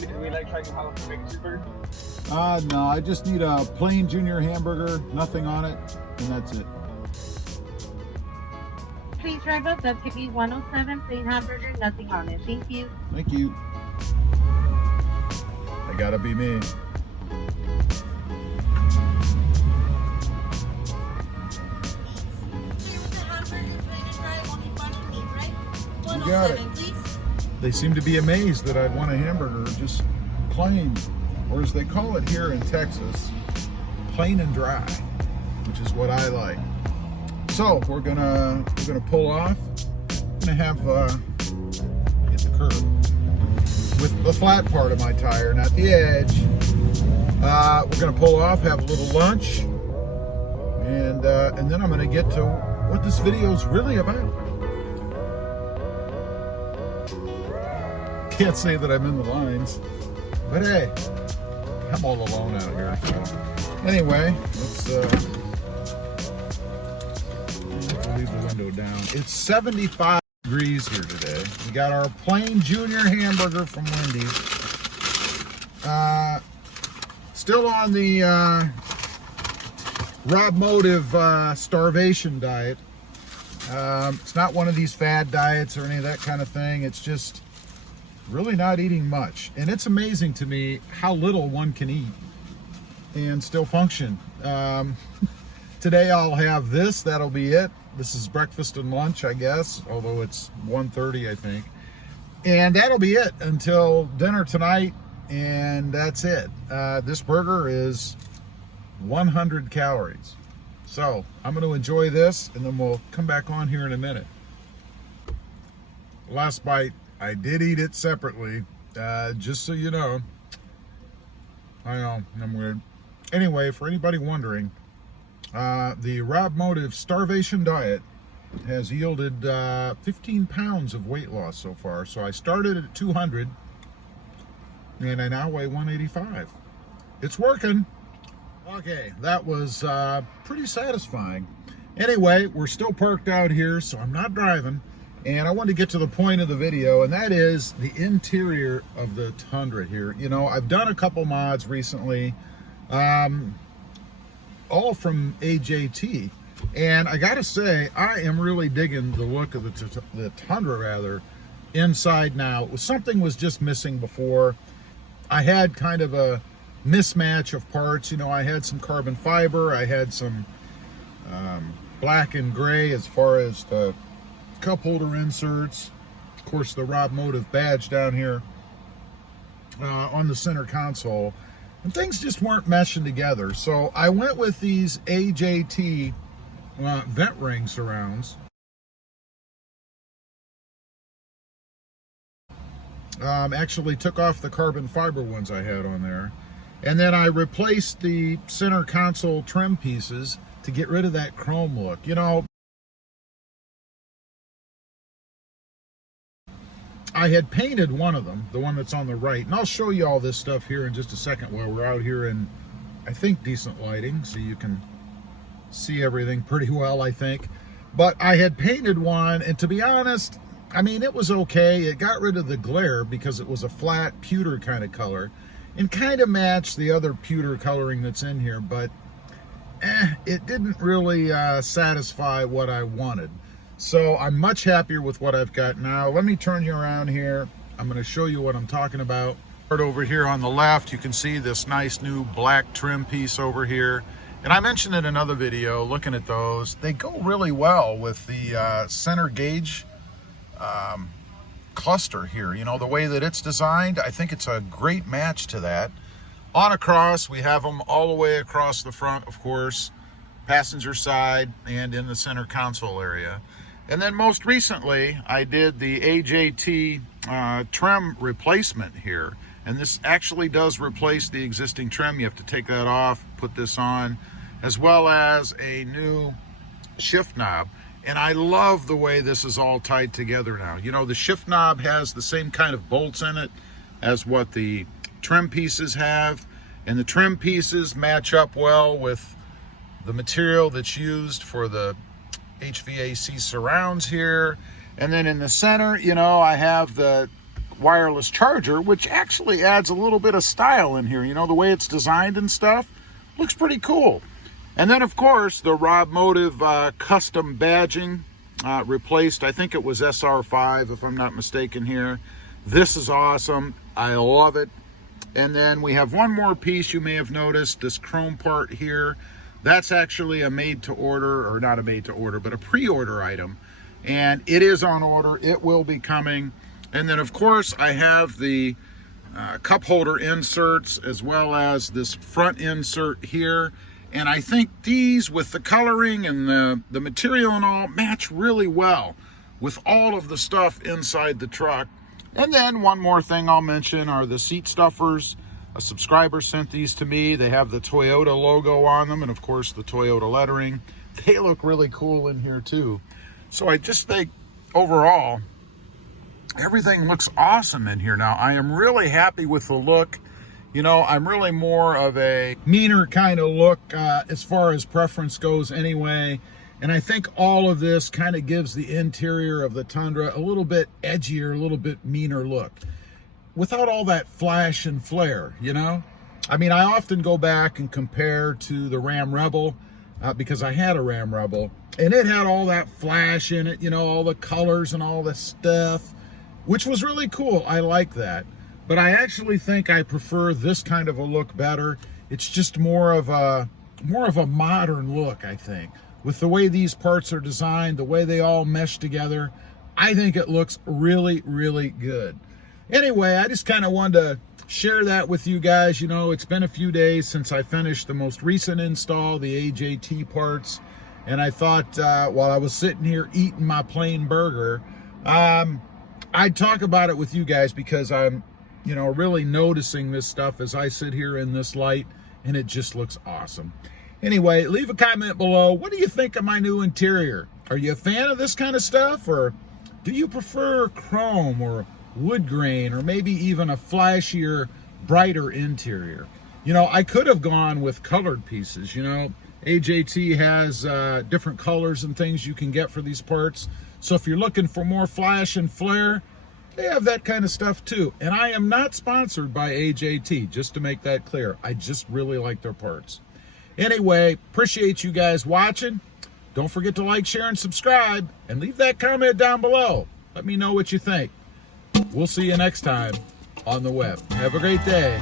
Wendy's, we like trying how to make a cheeseburger? No, I just need a plain junior hamburger, nothing on it, and that's it. Please drive up WB 107, plain hamburger, nothing on it. Thank you. Thank you. I gotta be me. You got it. They seem to be amazed that I'd want a hamburger just plain, or as they call it here in Texas, plain and dry, which is what I like. So we're gonna pull off. I'm gonna have hit the curb with the flat part of my tire, not the edge. We're gonna pull off, have a little lunch, and then I'm gonna get to what this video is really about. Can't say that I'm in the lines, but hey, I'm all alone out here. So anyway, let's leave the window down. It's 75 degrees here today. We got our plain junior hamburger from Wendy's. Still on the RobMotive starvation diet. It's not one of these fad diets or any of that kind of thing. It's just really not eating much. And it's amazing to me how little one can eat and still function. Today I'll have this, that'll be it. This is breakfast and lunch, I guess, although it's 1:30, I think. And that'll be it until dinner tonight, and that's it. This burger is 100 calories. So I'm gonna enjoy this, and then we'll come back on here in a minute. Last bite, I did eat it separately, just so you know. I know, I'm weird. Anyway, for anybody wondering, the RobMotive starvation diet has yielded 15 pounds of weight loss so far. So I started at 200, and I now weigh 185. It's working. Okay, that was pretty satisfying. Anyway, we're still parked out here, so I'm not driving. And I want to get to the point of the video, and that is the interior of the Tundra here. You know, I've done a couple mods recently, all from AJT. And I gotta say, I am really digging the look of the Tundra, rather, inside now. Something was just missing before. I had kind of a mismatch of parts. You know, I had some carbon fiber, I had some black and gray as far as the cup holder inserts, of course the RobMotive badge down here on the center console, and things just weren't meshing together. So I went with these AJT vent ring surrounds. Actually took off the carbon fiber ones I had on there, and then I replaced the center console trim pieces to get rid of that chrome look. You know, I had painted one of them, the one that's on the right, and I'll show you all this stuff here in just a second while we're out here in, I think, decent lighting, so you can see everything pretty well, I think. But I had painted one, and to be honest, I mean, it was okay. It got rid of the glare because it was a flat pewter kind of color and kind of matched the other pewter coloring that's in here, but it didn't really satisfy what I wanted. So I'm much happier with what I've got now. Let me turn you around here. I'm going to show you what I'm talking about. Right over here on the left, you can see this nice new black trim piece over here. And I mentioned in another video, looking at those, they go really well with the center gauge cluster here. You know, the way that it's designed, I think it's a great match to that. On across, we have them all the way across the front, of course, passenger side and in the center console area. And then most recently, I did the AJT trim replacement here. And this actually does replace the existing trim. You have to take that off, put this on, as well as a new shift knob. And I love the way this is all tied together now. You know, the shift knob has the same kind of bolts in it as what the trim pieces have. And the trim pieces match up well with the material that's used for the HVAC surrounds here. And then in the center, you know, I have the wireless charger, which actually adds a little bit of style in here. You know, the way it's designed and stuff looks pretty cool. And then, of course, the RobMotive custom badging replaced, I think it was SR5, if I'm not mistaken here. This is awesome. I love it. And then we have one more piece you may have noticed, this chrome part here. That's actually a made-to-order, or not a made-to-order, but a pre-order item. And it is on order. It will be coming. And then, of course, I have the cup holder inserts as well as this front insert here. And I think these, with the coloring and the material and all, match really well with all of the stuff inside the truck. And then one more thing I'll mention are the seat stuffers. A subscriber sent these to me. They have the Toyota logo on them and, of course, the Toyota lettering. They look really cool in here, too. So I just think, overall, everything looks awesome in here. Now, I am really happy with the look. You know, I'm really more of a meaner kind of look as far as preference goes anyway. And I think all of this kind of gives the interior of the Tundra a little bit edgier, a little bit meaner look, without all that flash and flare, you know? I mean, I often go back and compare to the Ram Rebel because I had a Ram Rebel, and it had all that flash in it, you know, all the colors and all the stuff, which was really cool. I like that. But I actually think I prefer this kind of a look better. It's just more of a modern look, I think. With the way these parts are designed, the way they all mesh together, I think it looks really, really good. Anyway, I just kind of wanted to share that with you guys. You know, it's been a few days since I finished the most recent install, the AJT parts. And I thought while I was sitting here eating my plain burger, I'd talk about it with you guys because I'm, you know, really noticing this stuff as I sit here in this light, and it just looks awesome. Anyway, leave a comment below. What do you think of my new interior? Are you a fan of this kind of stuff, or do you prefer chrome or wood grain, or maybe even a flashier, brighter interior? You know, I could have gone with colored pieces. You know, AJT has different colors and things you can get for these parts. So if you're looking for more flash and flare, they have that kind of stuff too. And I am not sponsored by AJT, just to make that clear. I just really like their parts. Anyway, appreciate you guys watching. Don't forget to like, share, and subscribe. And leave that comment down below. Let me know what you think. We'll see you next time on the web. Have a great day.